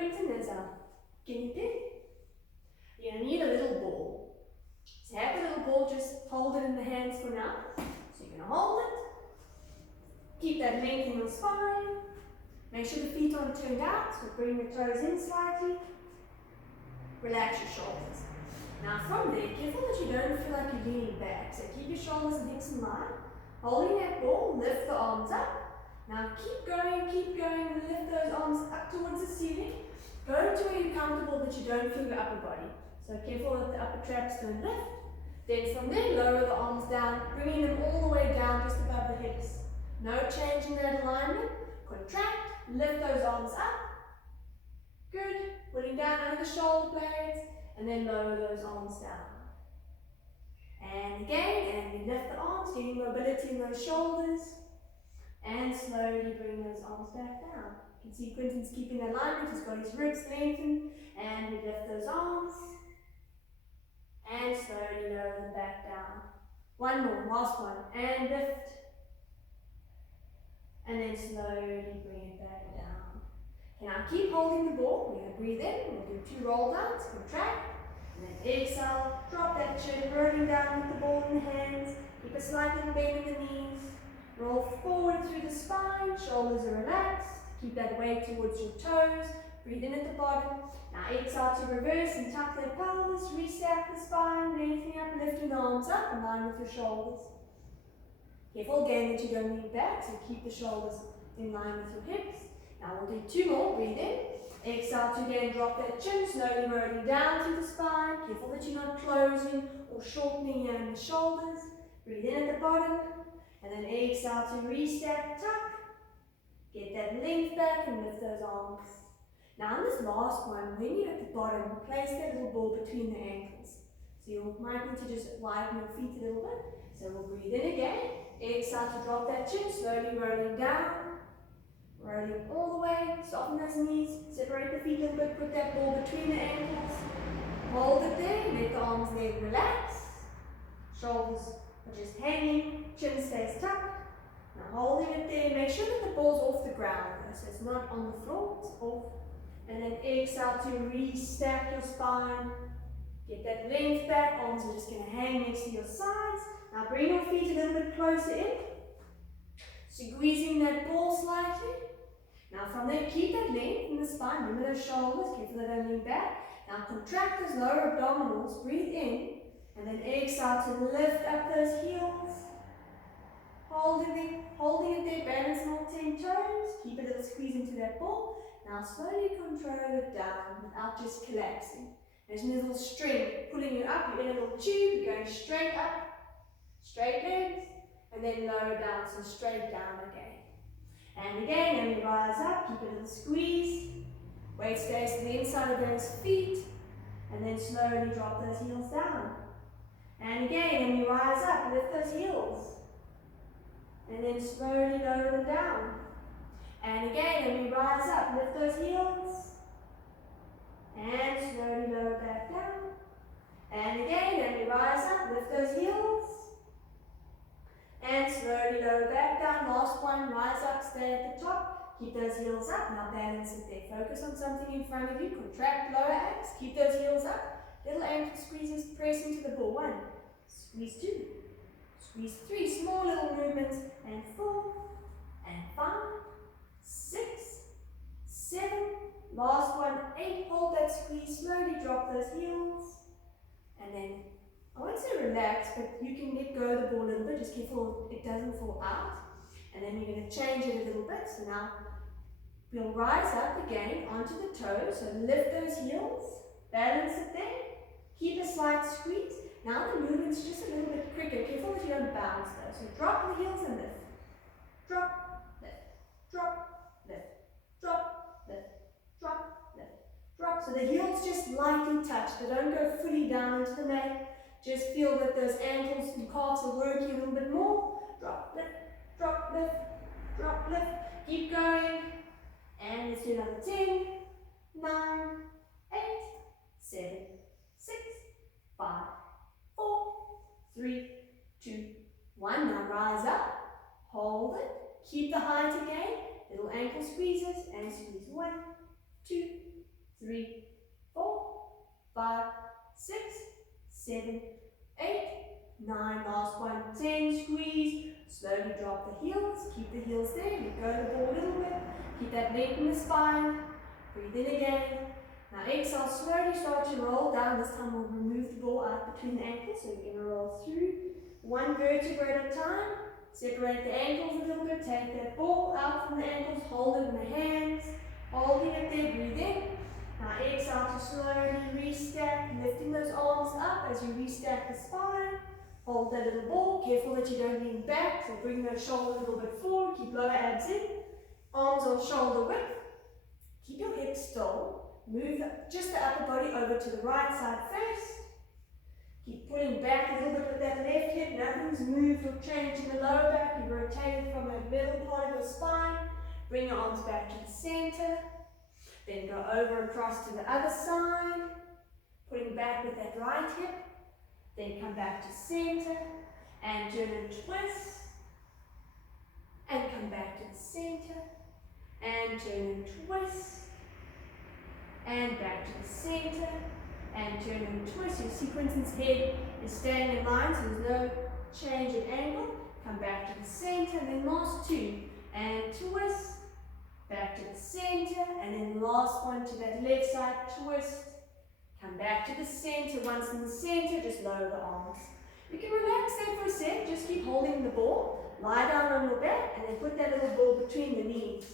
Quentin is our guinea pig. You're going to need a little ball. So have the little ball, just hold it in the hands for now. So you're going to hold it. Keep that length in your spine. Make sure the feet aren't turned out, so bring your toes in slightly. Relax your shoulders. Now from there, careful that you don't feel like you're leaning back. So keep your shoulders and hips in line. Holding that ball, lift the arms up. Now keep going, lift those arms up towards the ceiling. Go to where you're comfortable that you don't feel your upper body. So careful that the upper traps don't lift. Then from there, lower the arms down, bringing them all the way down just above the hips. No change in that alignment. Contract, lift those arms up. Good. Putting down under the shoulder blades, and then lower those arms down. And again, and you lift the arms, getting mobility in those shoulders. And slowly bring those arms back down. You can see Quentin's keeping alignment, he's got his ribs lengthened, and we lift those arms. And slowly lower them back down. One more, last one, and lift. And then slowly bring it back down. Okay, now keep holding the ball. We're going to breathe in. We'll do 2 roll downs, contract. And then exhale, drop that chin, rolling down with the ball in the hands. Keep a slight little bend in the knees. Roll forward through the spine, shoulders are relaxed. Keep that weight towards your toes. Breathe in at the bottom. Now exhale to reverse and tuck that pelvis. Restack the spine, lengthening up, lifting the arms up in line with your shoulders. Careful again that you don't lean back, so keep the shoulders in line with your hips. Now we'll do 2 more, breathe in. Exhale to again drop that chin, slowly rolling down through the spine. Careful that you're not closing or shortening in the shoulders. Breathe in at the bottom. And then exhale to restack, tuck. Get that length back and lift those arms. Now on this last one, when you're at the bottom, place that little ball between the ankles. So you might need to just widen your feet a little bit. So we'll breathe in again. Exhale to drop that chin, slowly rolling down. Rolling all the way, soften those knees, separate the feet a little bit, put that ball between the ankles. Hold it there, let the arms there relax. Shoulders are just hanging, chin stays tucked. Now holding it there, make sure that the ball's off the ground, so it's not on the floor, it's off. And then exhale to restack your spine. Get that length back, arms are just going to hang next to your sides. Now bring your feet a little bit closer in. Squeezing that ball slightly. Now from there, keep that length in the spine. Remember those shoulders, careful that don't lean back. Now contract those lower abdominals, breathe in. And then exhale to lift up those heels. Holding it there, balance on all 10 toes. Keep a little squeeze into that ball. Now slowly control it down without just collapsing. There's a little string pulling you up. You're in a little tube, you're going straight up. Straight legs, and then lower down, so straight down again. And again, and we rise up, keep a little squeeze. Weight stays to the inside of those feet, and then slowly drop those heels down. And again, and we rise up, lift those heels. And then slowly lower them down. And again, and we rise up, lift those heels. And slowly lower back down. And again, and we rise up, lift those heels. And slowly lower back down. Last one, rise up, stay at the top. Keep those heels up. Now balance it there. Focus on something in front of you. Contract lower abs. Keep those heels up. Little ankle squeezes, press into the ball. 1, squeeze 2, squeeze 3. Small little movements. And 4, and 5, 6, 7. Last one, 8. Hold that squeeze. Slowly drop those heels. And then I won't say relax, but you can let go of the ball a little bit, just careful it doesn't fall out. And then you're going to change it a little bit. So now we'll rise up again onto the toes. So lift those heels, balance it there, keep a slight squeeze. Now the movement's just a little bit quicker. Careful that you don't bounce though. So drop the heels and lift. Drop, lift, drop, lift, drop, lift, drop, lift, drop. So the heels just lightly touch. They don't go fully down into the mat. Just feel that those ankles and calves are working a little bit more. Drop, lift, drop, lift, drop, lift. Keep going. And let's do another 10, 9, 8, 7, 6, 5, 4, 3, 2, 1. Now rise up. Hold it. Keep the height again. Little ankle squeezes and squeeze. 1, 2, 3, 4, 5, 6, 7, 8, 9, last one, 10, squeeze, slowly drop the heels, keep the heels there, let go of the ball a little bit, keep that length in the spine, breathe in again. Now exhale, slowly start to roll down. This time we'll remove the ball out between the ankles, so you're going to roll through. One vertebra at a time. Separate the ankles a little bit, take that ball out from the ankles, hold it in the hands, holding it there, breathe in. Now exhale to slowly restack, lifting those arms up as you restack the spine. Hold that little ball, careful that you don't lean back, so bring those shoulders a little bit forward, keep lower abs in, arms on shoulder width. Keep your hips still. Move just the upper body over to the right side first. Keep pulling back a little bit with that left hip. Nothing's moved or changed in the lower back. You rotate from the middle part of your spine. Bring your arms back to the center. Then go over across to the other side. Putting back with that right hip. Then come back to center. And turn and twist. And come back to the center. And turn and twist. And back to the center, and turn and twist. Your sequence's head is staying in line, so there's no change in angle. Come back to the center, and then last two, and twist, back to the center, and then last one to that left side, twist, come back to the center. Once in the center, just lower the arms. You can relax there for a sec, just keep holding the ball, lie down on your back, and then put that little ball between the knees.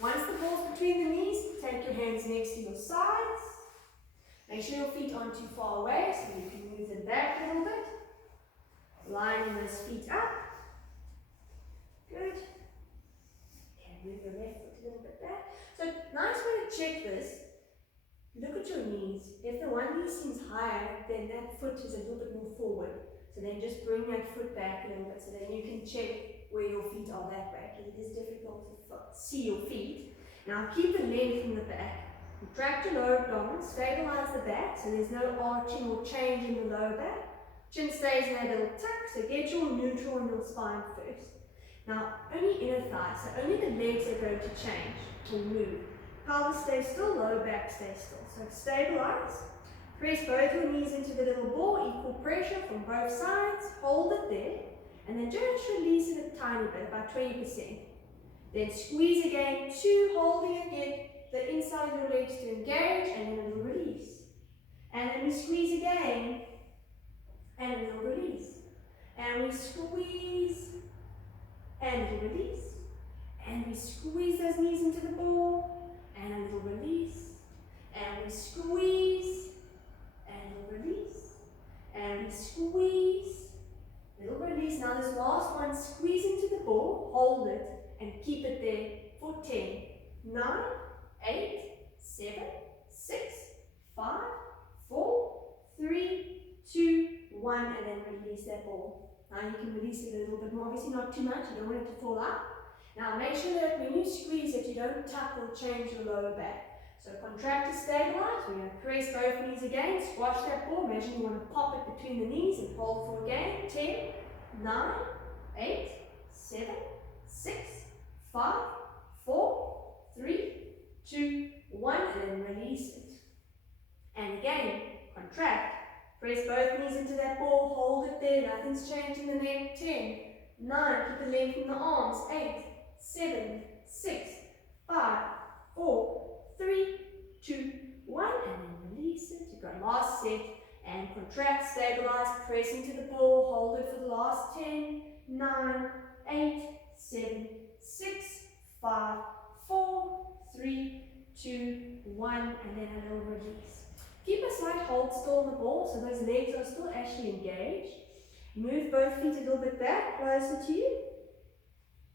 Once the ball's between the knees, take your hands next to your sides. Make sure your feet aren't too far away, so you can move them back a little bit. Lining those feet up. Good. Okay, move your left foot a little bit back. So, nice way to check this. Look at your knees. If the one knee seems higher, then that foot is a little bit more forward. So then just bring that foot back a little bit, so then you can check where your feet are that way, because it is difficult to see your feet. Now keep the length in the back. Contract your lower abdomen, stabilize the back so there's no arching or change in the lower back. Chin stays in that little tuck, so get your neutral on your spine first. Now only inner thighs, so only the legs are going to change or move. Pelvis stays still, lower back stays still. So stabilize. Press both your knees into the little ball, equal pressure from both sides, hold it there, and then just release it a tiny bit, about 20%. Then squeeze again, two, holding it, get the inside of your legs to engage, and then a little release. And then we squeeze again, and a little release. And we squeeze, and a little release. And we squeeze those knees into the ball, and a little release. And we squeeze, and release, and squeeze, little release. Now this last one, squeeze into the ball, hold it, and keep it there for 10, 9, 8, 7, 6, 5, 4, 3, 2, 1, and then release that ball. Now you can release it a little bit more, obviously not too much, you don't want it to fall out. Now make sure that when you squeeze it, you don't tuck or change your lower back. So contract to stabilize, we're going to press both knees again, squash that ball, imagine you want to pop it between the knees and hold for again, 10, 9, 8, 7, 6, 5, 4, 3, 2, 1, and then release it. And again, contract, press both knees into that ball, hold it there, nothing's changed in the neck, 10, 9, keep the length in the arms, 8, 7, 6, 5, 4, 3, 2, 1, and then release it. You've got last set, and contract, stabilize, press into the ball, hold it for the last 10, 9, 8, 7, 6, 5, 4, 3, 2, 1, and then a little release. Keep a slight hold still on the ball, so those legs are still actually engaged. Move both feet a little bit back, closer to you.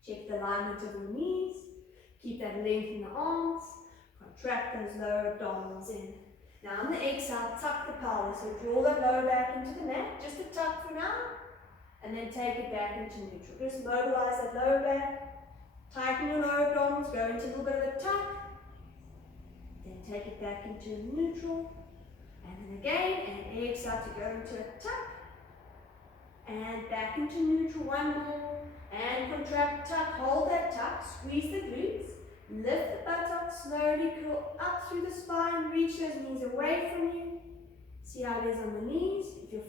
Check the alignment of your knees. Keep that length in the arms. Contract those lower abdominals in. Now on the exhale, tuck the pelvis. So draw that lower back into the mat, just a tuck for now, and then take it back into neutral. Just mobilize that lower back, tighten your lower abdominals, go into a little bit of a tuck, then take it back into neutral, and then again, and exhale to go into a tuck, and back into neutral, one more, and contract, tuck, hold that tuck, squeeze the glutes. Lift the buttocks, slowly curl up through the spine, reach those knees away from you. See how it is on the knees. If your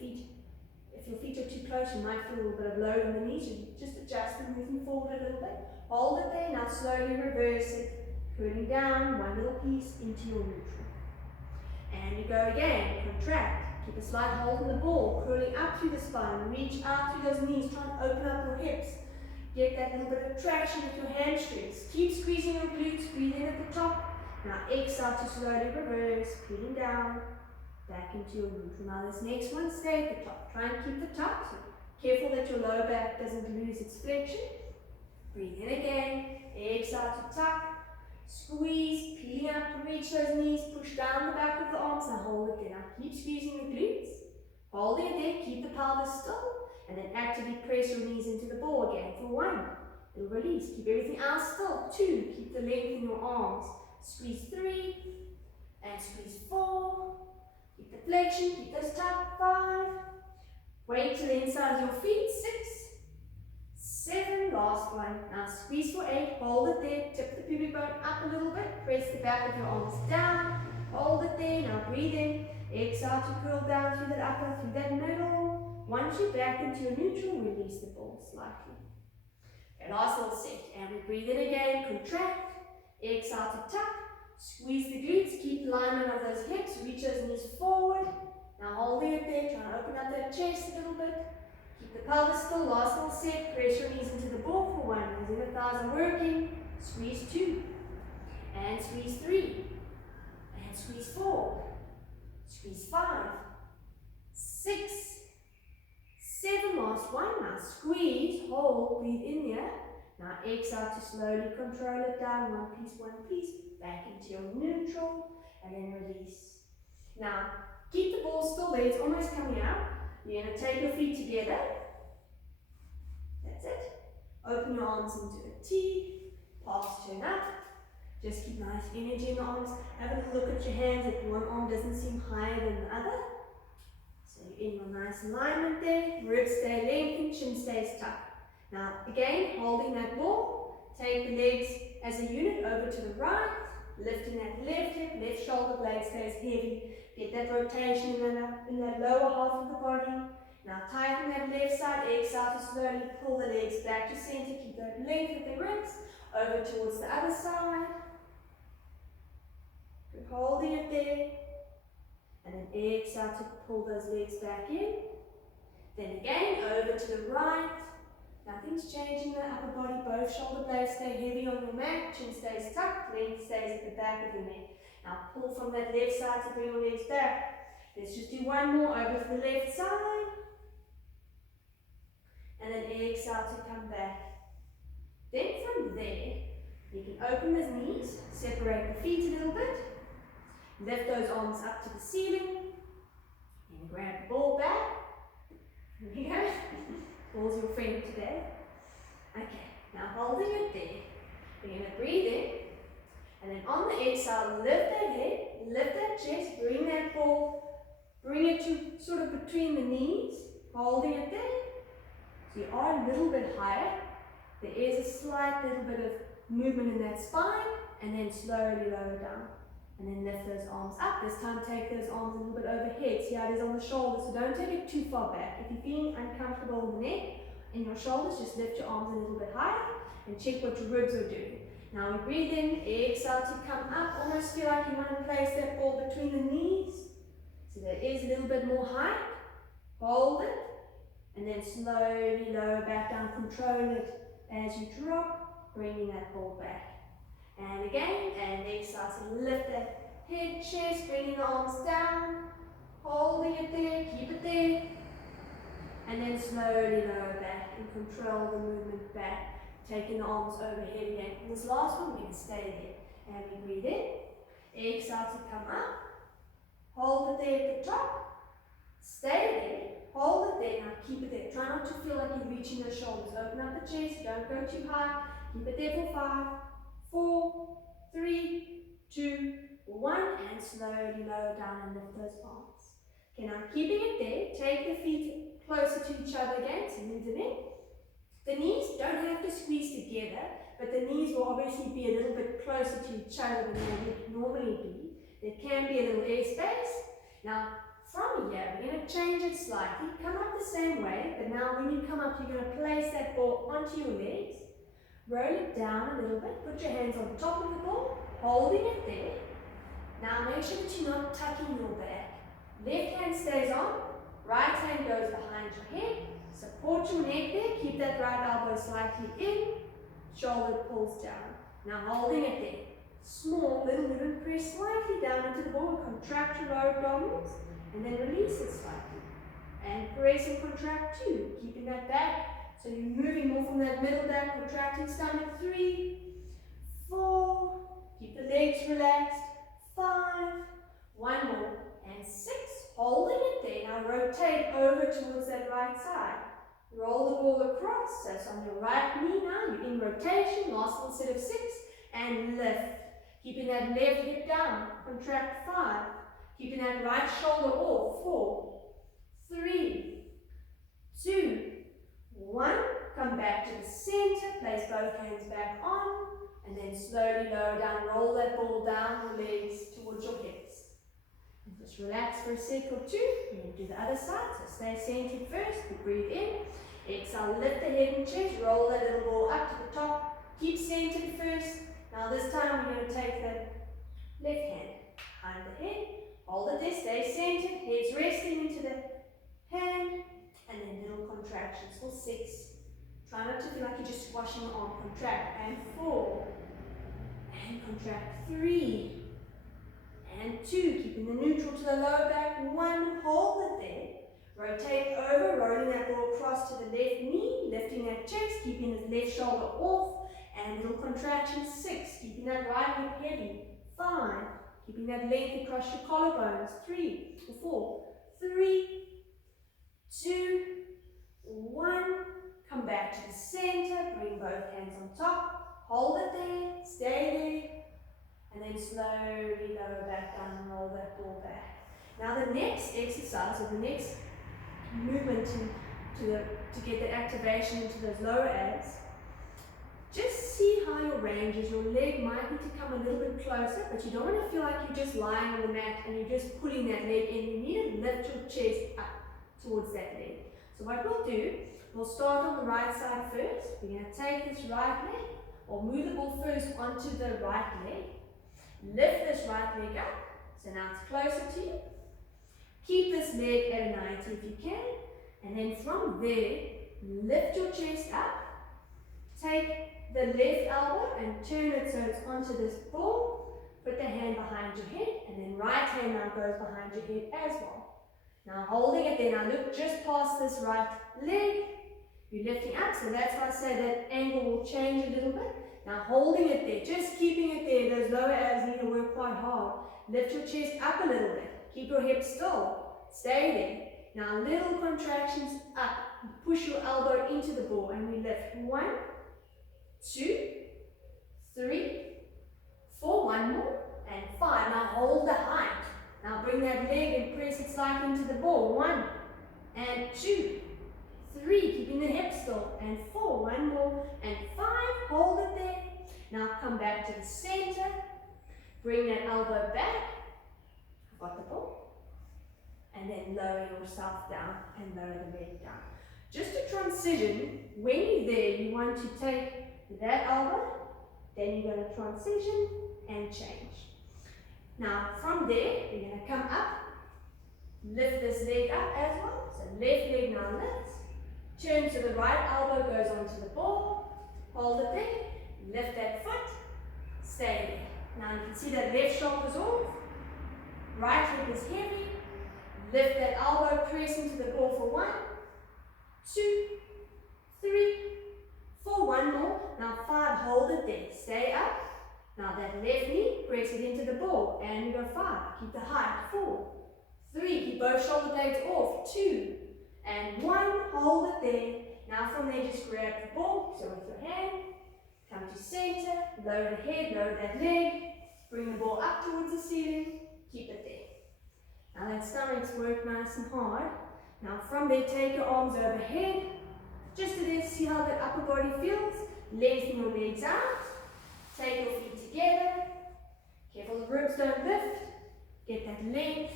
feet are too close, you might feel a little bit of load in the knees. You just adjust them, moving forward a little bit. Hold it there, now slowly reverse it. Curling down, one little piece into your neutral. And you go again, contract. Keep a slight hold in the ball, curling up through the spine. Reach out through those knees, try and open up your hips. Get that little bit of traction with your hamstrings. Keep squeezing your glutes, breathe in at the top. Now exhale to slowly reverse, peeling down, back into your neutral. Now this next one, stay at the top. Try and keep the top, so careful that your lower back doesn't lose its flexion. Breathe in again, exhale to tuck, squeeze, peeling up to reach those knees, push down the back of the arms and hold it there. Now keep squeezing the glutes, holding it there, keep the pelvis still. And then actively press your knees into the ball again for 1. It'll release. Keep everything else still. 2. Keep the length in your arms. Squeeze 3. And squeeze 4. Keep the flexion. Keep those tucked. 5. Weight to the inside of your feet. 6. 7. Last one. Now squeeze for 8. Hold it there. Tip the pubic bone up a little bit. Press the back of your arms down. Hold it there. Now breathe in. Exhale to curl down through that upper, through that middle. Once you're back into your neutral, release the ball slightly. Okay, last little set. And we breathe in again, contract. Exhale to tuck. Squeeze the glutes, keep the alignment of those hips, reach those knees forward. Now holding it there, try and open up that chest a little bit. Keep the pelvis still, last little set. Press your knees into the ball for 1. As in the thighs are working. Squeeze 2. And squeeze 3. And squeeze 4. Squeeze 5. 6. 7, last one. Now squeeze, hold, breathe in here. Now exhale to slowly control it down, one piece, back into your neutral, and then release. Now, keep the ball still there, it's almost coming out. You're going to take your feet together. That's it. Open your arms into a T, palms turn up. Just keep nice energy in the arms. Have a little look at your hands if one arm doesn't seem higher than the other. So you're in your nice alignment there, ribs stay lengthened, chin stays tucked. Now again, holding that ball, take the legs as a unit over to the right, lifting that left hip, left shoulder blade stays heavy. Get that rotation in that lower half of the body. Now tighten that left side, exhale to slowly pull the legs back to center, keep that length with the ribs, over towards the other side. Good, holding it there. And then exhale to pull those legs back in. Then again, over to the right. Nothing's changing the upper body. Both shoulder blades stay heavy on your mat. Chin stays tucked. Length stays at the back of your neck. Now pull from that left side to bring your legs back. Let's just do one more over to the left side. And then exhale to come back. Then from there, you can open those knees. Separate the feet a little bit. Lift those arms up to the ceiling and grab the ball back. Here we go. Ball's your friend today. Okay, now holding it there. We're going to breathe in. And then on the exhale, lift that head, lift that chest, bring that ball, bring it to sort of between the knees, holding it there. So you are a little bit higher. There is a slight little bit of movement in that spine, and then slowly lower down. And then lift those arms up. This time take those arms a little bit overhead. See how it is on the shoulders, so don't take it too far back. If you're feeling uncomfortable in the neck, in your shoulders, just lift your arms a little bit higher and check what your ribs are doing. Now we breathe in, exhale to come up. Almost feel like you want to place that ball between the knees. So there is a little bit more height. Hold it. And then slowly lower back down. Control it as you drop, bringing that ball back. And again, and exhale to lift that head, chest, bringing the arms down, holding it there, keep it there, and then slowly lower back and control the movement back, taking the arms overhead again. And this last one, we can stay there. And we breathe in, exhale to come up, hold it there at the top, stay there, hold it there, now keep it there. Try not to feel like you're reaching the shoulders. Open up the chest, don't go too high, keep it there for 5, 4, 3, 2, 1, and slowly lower down and lift those arms. Okay, now keeping it there, take the feet closer to each other again, so move them in. The knees don't have to squeeze together, but the knees will obviously be a little bit closer to each other than they would normally be. There can be a little airspace. Now, from here, we're going to change it slightly. Come up the same way, but now when you come up, you're going to place that ball onto your legs. Roll it down a little bit. Put your hands on top of the ball, holding it there. Now, make sure that you're not tucking your back. Left hand stays on, right hand goes behind your head. Support your neck there. Keep that right elbow slightly in. Shoulder pulls down. Now, holding it there. Small little movement. Press slightly down into the ball. Contract your lower abdominals. And then release it slightly. And press and contract 2. Keeping that back. So you're moving more from that middle down. Contracting stomach. 3, 4. Keep the legs relaxed. 5. 1 more. And 6. Holding it there. Now rotate over towards that right side. Roll the ball across. So it's on your right knee now. You're in rotation. Last one set of 6. And lift. Keeping that left hip down. Contract 5. Keeping that right shoulder off. 4, 3, 2, 1. Come back to the center. Place both hands back on. And then slowly lower down. Roll that ball down your legs towards your hips. And just relax for a sec or 2. And then do the other side. So stay centered first. You breathe in. Exhale. Lift the head and chest. Roll that little ball up to the top. Keep centered first. Now this time we're going to take the left hand behind the head. Hold it there, stay centered, head's resting into the hand, and then little contractions for 6. Try not to feel like you're just squashing your arm. Contract, and 4, and contract 3, and 2, keeping the neutral to the lower back. 1, hold it there. Rotate over, rolling that ball across to the left knee, lifting that chest, keeping the left shoulder off, and little contraction. 6, keeping that right hip heavy. 5, keeping that length across your collarbones. 3, 4, 3, 2, 1. Come back to the center. Bring both hands on top. Hold it there. Stay there. And then slowly lower back down and roll that ball back. Now the next exercise, or the next movement to get the activation into those lower abs, just see how your range is. Your leg might need to come a little bit closer, but you don't want to feel like you're just lying on the mat and you're just pulling that leg in. You need to lift your chest up towards that leg. So what we'll do, we'll start on the right side first. We're going to take this right leg, or move the ball first onto the right leg. Lift this right leg up. So now it's closer to you. Keep this leg at a 90 if you can. And then from there, lift your chest up. Take the left elbow and turn it so it's onto this ball. Put the hand behind your head, and then right hand now goes behind your head as well. Now holding it there. Now look just past this right leg. You're lifting up, so that's why I say that angle will change a little bit. Now holding it there, just keeping it there. Those lower abs need to work quite hard. Lift your chest up a little bit. Keep your hips still. Stay there. Now little contractions up. Push your elbow into the ball, and we lift. 1, 2, 3, 4, 1 more, and 5. Now hold the height. Now bring that leg and press it slightly into the ball. 1 and 2, 3, keeping the hips still, and 4, 1 more, and 5. Hold it there. Now come back to the center. Bring that elbow back. Got the ball. And then lower yourself down and lower the leg down. Just a transition. When you're there, you want to take that elbow, then you're going to transition and change. Now from there, you're going to come up, lift this leg up as well. So left leg now lifts, turn to the right elbow, goes onto the ball, hold it there, lift that foot, stay there. Now you can see that left shoulder's off, right hip is heavy, lift that elbow, press into the ball for 1, 2, 3, 4, 1 more. Now 5, hold it there. Stay up. Now that left knee, press it into the ball. And we go 5. Keep the height. 4, 3. Keep both shoulder blades off. 2 and 1. Hold it there. Now from there, just grab the ball. So with your hand, come to center. Lower the head, lower that leg. Bring the ball up towards the ceiling. Keep it there. Now that stomach's work nice and hard. Now from there, take your arms overhead. Just to there, see how that upper body feels. lengthen your legs out. Take your feet together. Careful the ribs don't lift. Get that length.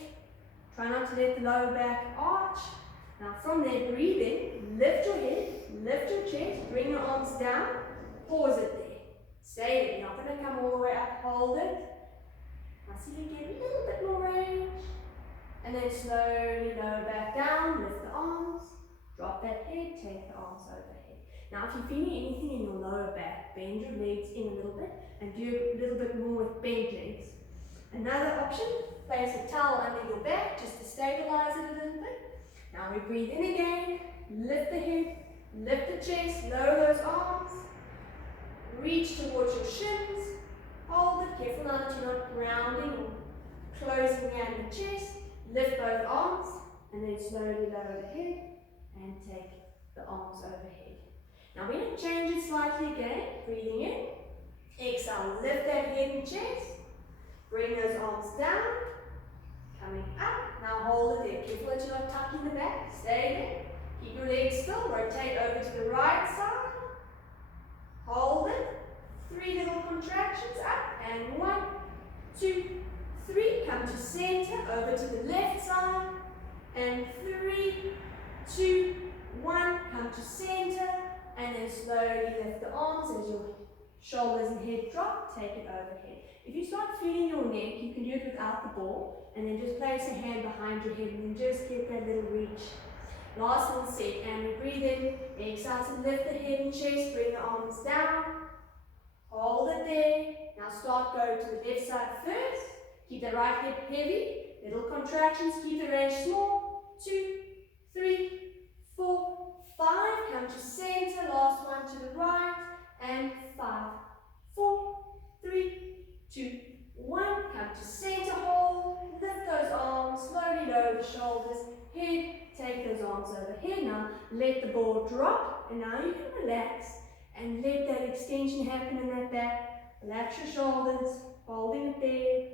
Try not to let the lower back arch. Now from there, breathe in. Lift your head. Lift your chest. Bring your arms down. Pause it there. Stay there. You're not going to come all the way up. Hold it. Now see if you get a little bit more range. And then slowly lower back down. Lift the arms. Drop that head. Take the arms overhead. Now if you're feeling anything in your lower back, bend your legs in a little bit and do a little bit more with bent legs. Another option, place a towel under your back just to stabilize it a little bit. Now we breathe in again, lift the head, lift the chest, lower those arms, reach towards your shins, hold it, careful now that you're not grounding or closing down the chest, lift both arms, and then slowly lower the head and take the arms overhead. Now we're going to change it slightly again, breathing in, exhale, lift that head and chest, bring those arms down, coming up, now hold it there, careful that you're not tucking the back, stay there, keep your legs still, rotate over to the right side, hold it, 3 little contractions up, and 1, 2, 3, come to center, over to the left side, and 3, 2, 1, come to center, and then slowly lift the arms as your shoulders and head drop, take it overhead. If you start feeling your neck, you can do it without the ball, and then just place a hand behind your head and then just get that little reach. Last little set, and we breathe in, exhale to lift the head and chest, bring the arms down, hold it there. Now start going to the left side first, keep the right hip heavy, little contractions, keep the range small, 2, 3, 4, 5, come to center, last one to the right, and 5, 4, 3, 2, 1, come to center, hold, lift those arms, slowly lower the shoulders, head, take those arms overhead. Now let the ball drop, and now you can relax and let that extension happen in that back. Relax your shoulders, holding it there,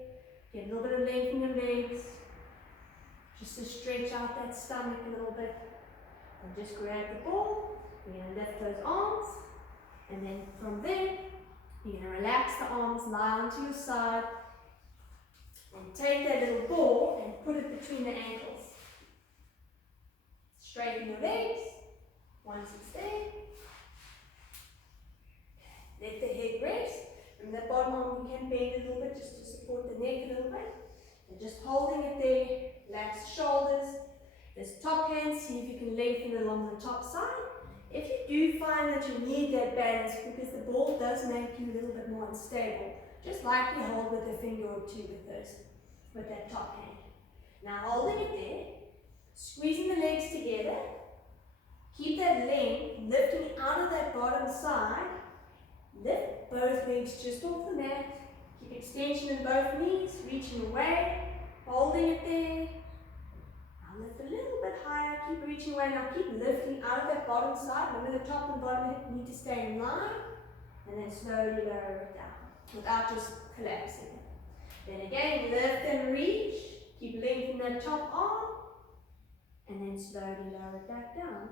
get a little bit of length in your legs, just to stretch out that stomach a little bit. And just grab the ball, you're going to lift those arms, and then from there, you're going to relax the arms, lie onto your side, and take that little ball and put it between the ankles. Straighten your legs, once it's there. Let the head rest. From the bottom arm, you can bend a little bit just to support the neck a little bit. And just holding it there, relax the shoulders. This top hand, see if you can lengthen it along the top side. If you do find that you need that balance, because the ball does make you a little bit more unstable, just lightly hold with a finger or two with that top hand. Now holding it there, squeezing the legs together, keep that length, lifting out of that bottom side, lift both legs just off the mat, keep extension in both knees, reaching away, holding it there. Lift a little bit higher, keep reaching away, now keep lifting out of that bottom side. Remember the top and bottom hip need to stay in line, and then slowly lower it down without just collapsing. Then again, lift and reach, keep lengthening that top arm, and then slowly lower it back down.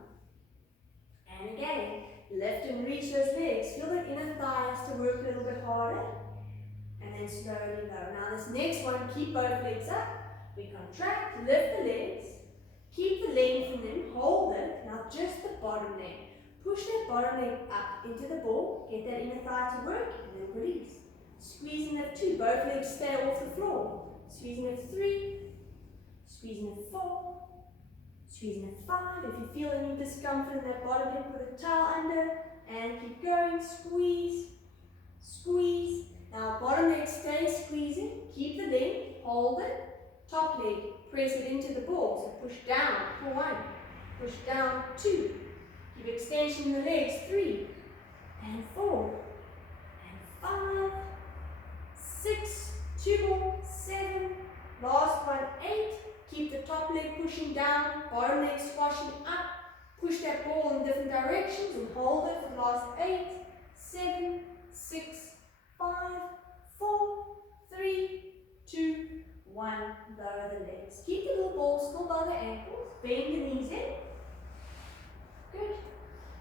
And again, lift and reach those legs, feel that inner thigh has to work a little bit harder, and then slowly lower. Now this next one, keep both legs up. We contract, lift the legs, keep the length in them, hold it, now just the bottom leg. Push that bottom leg up into the ball, get that inner thigh to work, and then release. Squeezing at 2, both legs stay off the floor. Squeezing at 3, squeezing at 4, squeezing at 5. If you feel any discomfort in that bottom hip, put a towel under, and keep going, squeeze, squeeze. Now bottom leg stays squeezing, keep the length, hold it. Top leg, press it into the ball. So push down for 1, push down 2. Keep extension in the legs, 3, and 4, and 5, 6, 2 more, 7, last one, 8. Keep the top leg pushing down, bottom leg squashing up. Push that ball in different directions and hold it for the last 8, 7, 6, 5, 4, 3, 2, 1, lower the legs. Keep the little ball still by the ankles, bend the knees in. Good.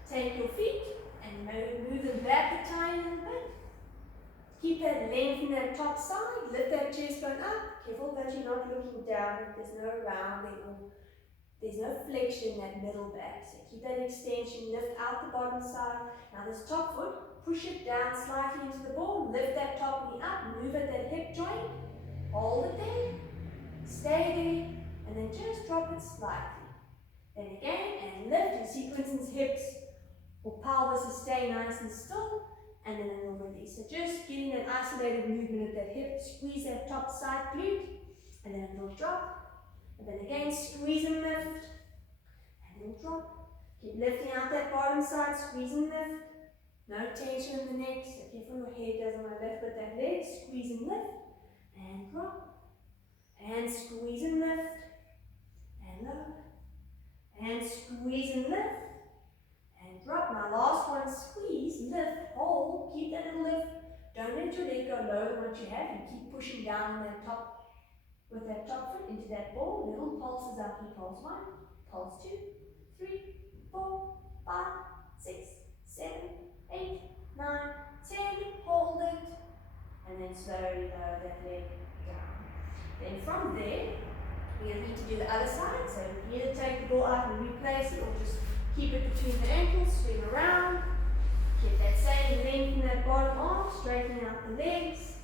Take your feet and move them back the tiny little bit. Keep that length in that top side, lift that chest bone up. Careful that you're not looking down, there's no rounding or there's no flexion in that middle back. So keep that extension, lift out the bottom side. Now this top foot, push it down slightly into the ball, lift that top knee up, move at that hip joint, hold it there, stay there, and then just drop it slightly. Then again, and lift, and see for instance hips or pelvis is staying nice and still, and then a little release. So just getting an isolated movement at that hip, squeeze that top side glute, and then a little drop, and then again squeeze and lift, and then drop. Keep lifting out that bottom side, squeeze and lift. No tension in the neck, so careful your head doesn't want to lift with that leg, squeeze and lift, and drop, and squeeze and lift, and lower, and squeeze and lift, and drop. Now last one, squeeze, lift, hold, keep that little lift. Don't let your leg go lower than what you have. You keep pushing down on that top, with that top foot into that ball. Little pulses up here. Pulse 1, pulse 2, 3, 4, 5, 6, 7, 8, 9, 10. Hold it. And then slowly lower that leg down. Then from there, we're going to need to do the other side. So you can either take the ball out and replace it, or just keep it between the ankles, swing around. Get that same length in that bottom arm, straightening out the legs.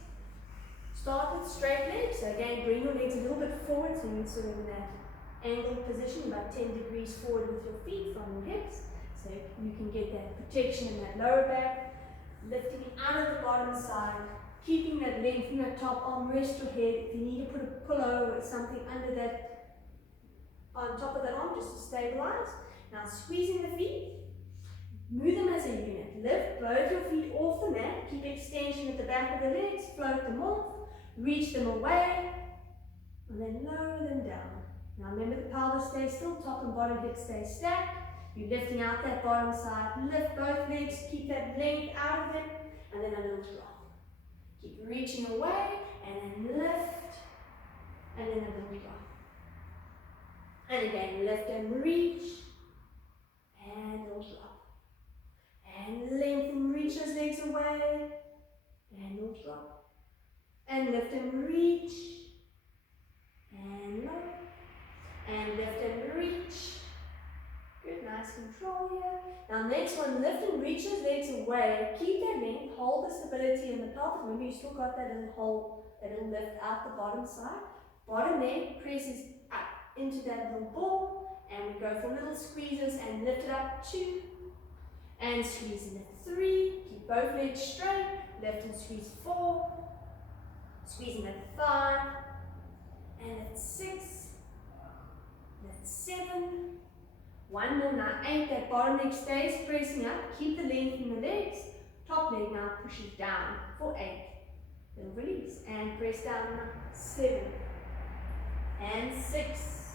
Start with straight legs. So again, bring your legs a little bit forward, so you're sort of in that angled position, about 10 degrees forward with your feet from your hips. So you can get that protection in that lower back. Lifting it out of the bottom side. Keeping that length in that top arm, rest your head. If you need to put a pillow or something under that, on top of that arm, just to stabilize. Now squeezing the feet, move them as a unit. Lift both your feet off the mat, keep extension at the back of the legs, float them off, reach them away, and then lower them down. Now remember the pelvis stays still, top and bottom hips stay stacked. You're lifting out that bottom side, lift both legs, keep that length out of them, and then a little drop. Keep reaching away, and then lift, and then a little drop. And again, lift and reach, and a little drop. And lengthen, reach those legs away, and a little drop. And lift and reach, and lower, and lift and reach. Good, nice control here. Now next one, lift and reach those legs away. Keep that length, hold the stability in the pelvis. Remember, you still got that little hold, that little lift out the bottom side. Bottom leg presses up into that little ball, and we go for little squeezes and lift it up 2, and squeeze in it 3. Keep both legs straight. Lift and squeeze 4. Squeeze in it 5, and lift 6. Lift 7. One more, now 8, that bottom leg stays pressing up, keep the length in the legs, top leg now pushes down for 8, little release, and press down now, 7, and 6,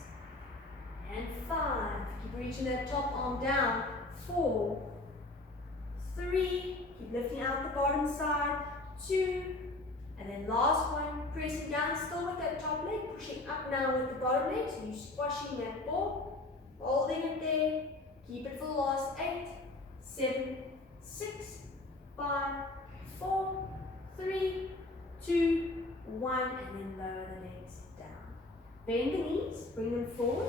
and 5, keep reaching that top arm down, 4, 3, keep lifting out the bottom side, 2, and then last one, pressing down still with that top leg, pushing up now with the bottom leg, so you're squashing that ball. Holding it there, keep it for the last 8, 7, 6, 5, 4, 3, 2, 1, and then lower the legs down. Bend the knees, bring them forward,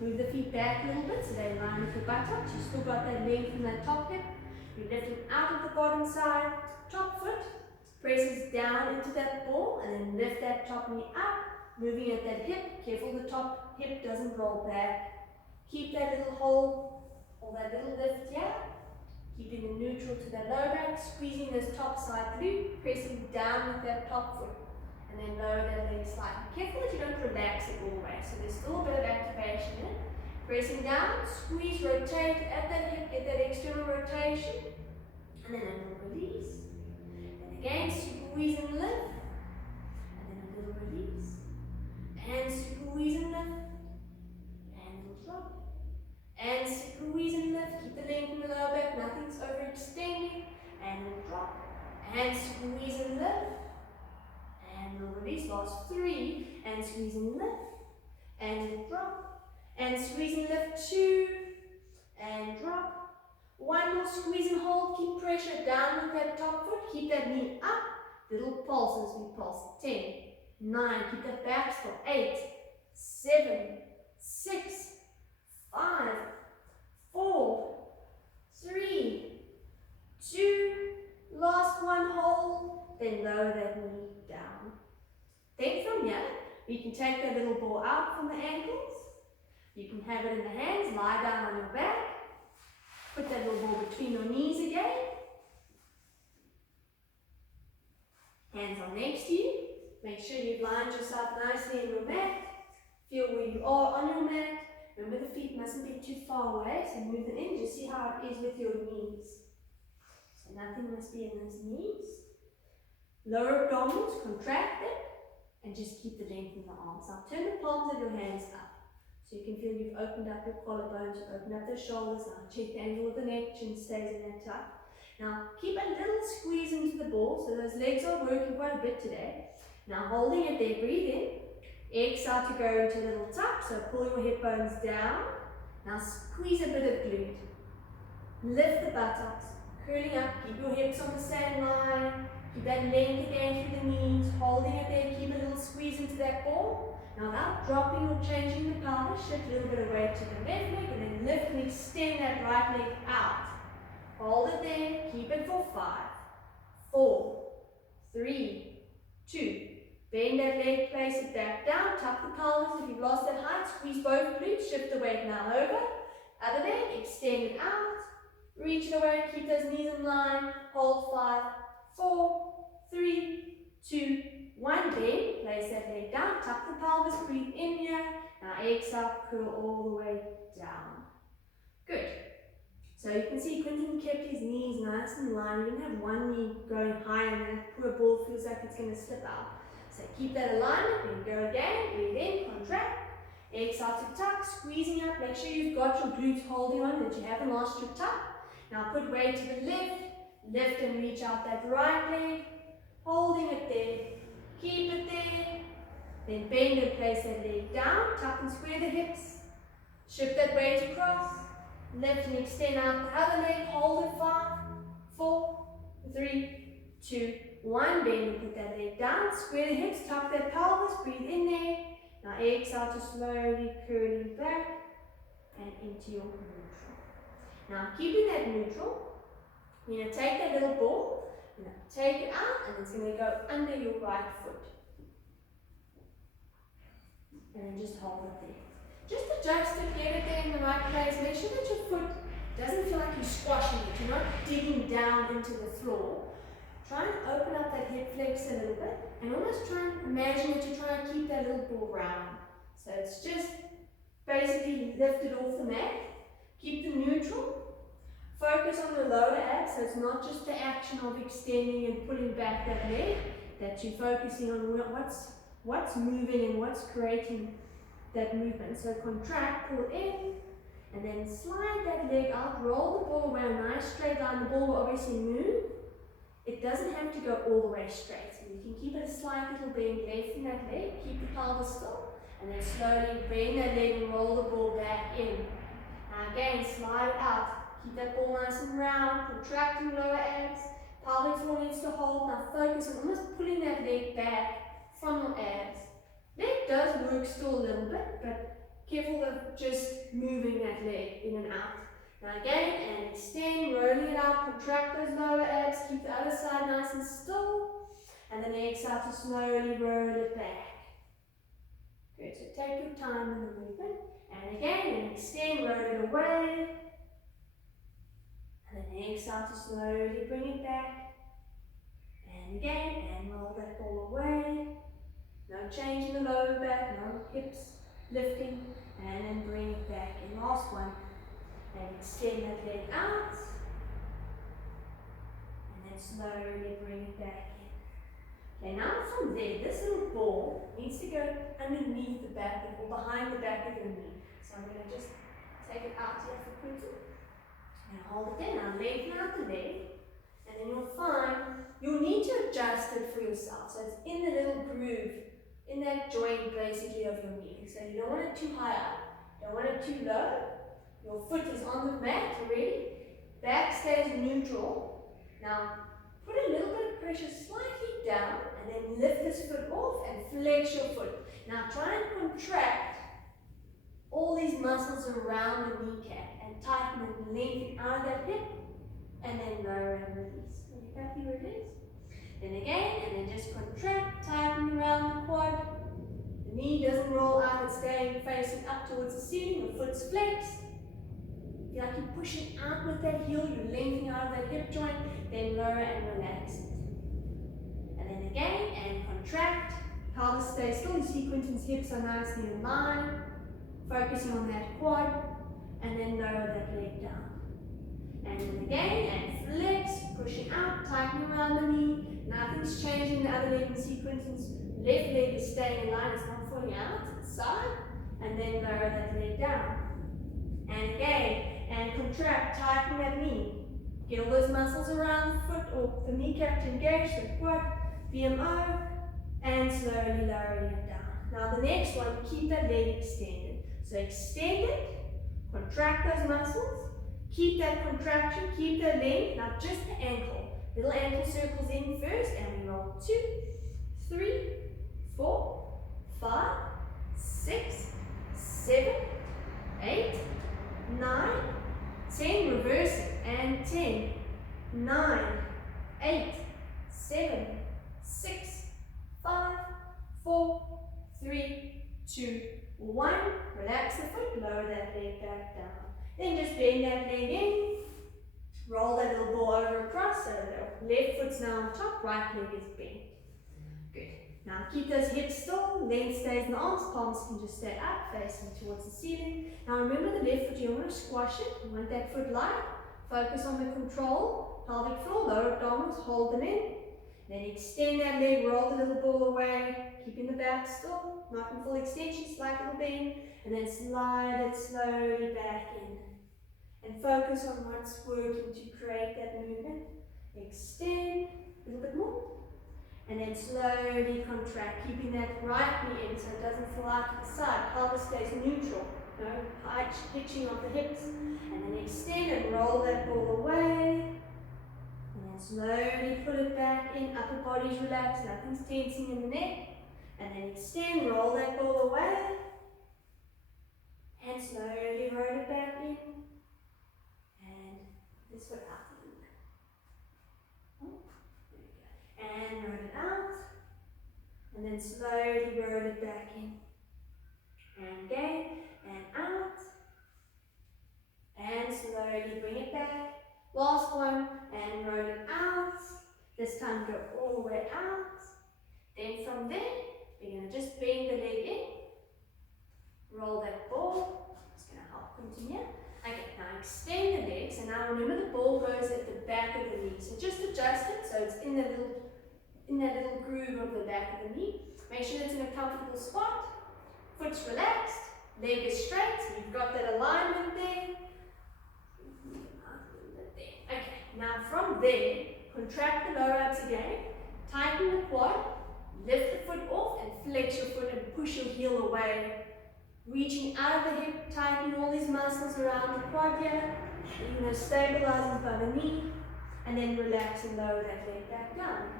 move the feet back a little bit so they line with your buttocks. You still got that length in that top hip. You're lifting out of the bottom side, top foot presses down into that ball, and then lift that top knee up, moving at that hip. Careful the top hip doesn't roll back. Keep that little hold, or that little lift here, keeping it neutral to the lower back, squeezing this top side glute, pressing down with that top foot, and then lower that leg slightly. Careful that you don't relax it all the way, so there's still a bit of activation in it. Pressing down, squeeze, rotate at that hip, get that external rotation, and then a little release. And again, squeeze and lift, and then a little release, and squeeze and lift, and a little drop. And squeeze and lift, keep the length in the lower back, nothing's overextending, and we'll drop, and squeeze and lift, and we'll release, last 3, and squeeze and lift, and we'll drop, and squeeze and lift 2, and drop, One more squeeze and hold. Keep pressure down with that top foot. Keep that knee up. Little pulse as we pulse. 10, 9. Keep that back still. 8, 7, 6, 5, 4, 3, 2. Last one, hold. Then lower that knee down. Then from here, we can take that little ball out from the ankles. You can have it in the hands, lie down on your back. Put that little ball between your knees again. Hands are next to you. Make sure you've lined yourself nicely in your mat. Feel where you are on your mat. Remember the feet mustn't be too far away, so move them in. Just see how it is with your knees. So nothing must be in those knees. Lower abdominals, contract them, and just keep the length in the arms. Now turn the palms of your hands up. So you can feel you've opened up your collarbones, you've opened up the shoulders. Now check the angle of the neck, chin stays in that tuck. Now keep a little squeeze into the ball, so those legs are working quite a bit today. Now holding it there, breathe in. Exhale to go into a little tuck, so pull your hip bones down. Now squeeze a bit of glute. Lift the buttocks, curling up, keep your hips on the same line. Keep that length again through the knees, holding it there, keep a little squeeze into that ball. Now without dropping or changing the pelvis, shift a little bit of weight to the left leg and then lift and extend that right leg out. Hold it there, keep it for 5, 4, 3, 2. Bend that leg, place it back down, tuck the pelvis. If you've lost that height, squeeze both glutes, shift the weight now over. Other leg, extend it out. Reach it away, keep those knees in line. Hold 5, 4, 3, 2, 1. Bend, place that leg down, tuck the pelvis, breathe in here. Now exhale, curl all the way down. Good. So you can see Quentin kept his knees nice and line. He didn't have one knee going high and that poor ball feels like it's going to slip out. So keep that alignment, then go again, breathe in, contract. Exhale to tuck, squeezing up. Make sure you've got your glutes holding on, that you haven't lost your tuck. Now put weight to the left, lift and reach out that right leg, holding it there. Keep it there. Then bend and place that leg down, tuck and square the hips. Shift that weight across. Lift and extend out the other leg, hold it 5, 4, 3, 2, 1. Bend and put that leg down, square the hips, tuck that pelvis, breathe in there. Now exhale to slowly curling back and into your neutral. Now keeping that neutral, you're going to take that little ball, you're going to take it out and it's going to go under your right foot. And then just hold it there. Just adjust it, get it there in the right place. Make sure that your foot doesn't feel like you're squashing it. You're not digging down into the floor. Try and open up that hip flex a little bit and almost try and imagine that you're trying to keep that little ball round. So it's just basically lift it off the mat. Keep the neutral. Focus on the lower abs, so it's not just the action of extending and pulling back that leg, that you're focusing on what's moving and what's creating that movement. So contract, pull in, and then slide that leg out, roll the ball away, a nice straight line. The ball will obviously move. It doesn't have to go all the way straight. So you can keep it a slight little bend left in that leg, keep the pelvis still, and then slowly bend that leg and roll the ball back in. Now again, slide out. Keep that ball nice and round, contracting lower abs. Pelvic floor needs to hold. Now focus on almost pulling that leg back from your abs. Leg does work still a little bit, but careful of just moving that leg in and out. Now again, and extend, rolling it out, contract those lower abs, keep the other side nice and still, and then exhale to slowly roll it back. Good, so take your time in the movement, and again, and extend, roll it away, and then exhale to slowly bring it back, and again, and roll that ball away. No change in the lower back, no hips lifting, and then bring it back in. Last one. And extend that leg out. And then slowly bring it back in. Okay, now from there, this little ball needs to go underneath the back or behind the back of your knee. So I'm going to just take it out here for Quentin. And hold it there. Now lengthen out the leg. And then you'll find you'll need to adjust it for yourself. So it's in the little groove, in that joint basically of your knee. So you don't want it too high up, don't want it too low. Your foot is on the mat already. back stays neutral. Now, put a little bit of pressure slightly down and then lift this foot off and flex your foot. Now, try and contract all these muscles around the kneecap and tighten and lengthen out of that hip and then lower and release. Are you happy where it is? Then again, and then just contract, tighten around the quad. The knee doesn't roll out, it's staying facing up towards the ceiling, the foot's flexed. Feel like you're pushing out with that heel, you're lengthening out of that hip joint, then lower and relax it. And then again, and contract. Pelvis stays still, you see Quentin's hips are nicely in line. Focusing on that quad, and then lower that leg down. And then again, and flex, pushing out, tightening around the knee. Nothing's changing the other leg. You see Quentin's left leg is staying in line, it's not falling out to the side. And then lower that leg down. And again, and contract, tighten that knee. Get all those muscles around the foot or the kneecap to engage, the quad, BMO, and slowly lowering it down. Now the next one, keep that leg extended. So extend it, contract those muscles, keep that contraction, keep that length, now just the ankle. Little ankle circles in first, and we roll 2, 3, 4, 5, 6, 7, 8, 9, 10, reverse it, and 10, 9, 8, 7, 6, 5, 4, 3, 2, 1, relax the foot, lower that leg back down. Then just bend that leg in, roll that little ball over across, so the left foot's now on top, right leg is bent. Good. Now keep those hips still, length stays in the arms, palms can just stay up, facing towards the ceiling. Now remember the left foot, you don't want to squash it, you want that foot light, focus on the control, pelvic floor, lower abdominals, hold them in. Then extend that leg, roll the little ball away, keeping the back still, not in full extension, slight little bend, and then slide it slowly back in. And focus on what's working to create that movement. Extend a little bit more, and then slowly contract, keeping that right knee in so it doesn't fall out to the side. Pelvis stays neutral, no hitching of the hips. And then extend and roll that ball away. Slowly pull it back in, upper body's relaxed, nothing's tensing in the neck. And then extend, roll that ball away. And slowly roll it back in. And this foot out a little bit. Oh, there we go. And roll it out. And then slowly roll it back in. And again, and out. And slowly bring it back. Last one, and roll it out. This time go all the way out. Then from there, we're going to just bend the leg in. Roll that ball. It's going to help continue. Okay, now extend the legs. And now remember the ball goes at the back of the knee. So just adjust it so it's in that little groove of the back of the knee. Make sure it's in a comfortable spot. Foot's relaxed. Leg is straight. So you've got that alignment there. Okay, now from there, contract the lower abs again, tighten the quad, lift the foot off and flex your foot and push your heel away. Reaching out of the hip, tighten all these muscles around the quad here. You're going to stabilize by the knee and then relax and lower that leg back down.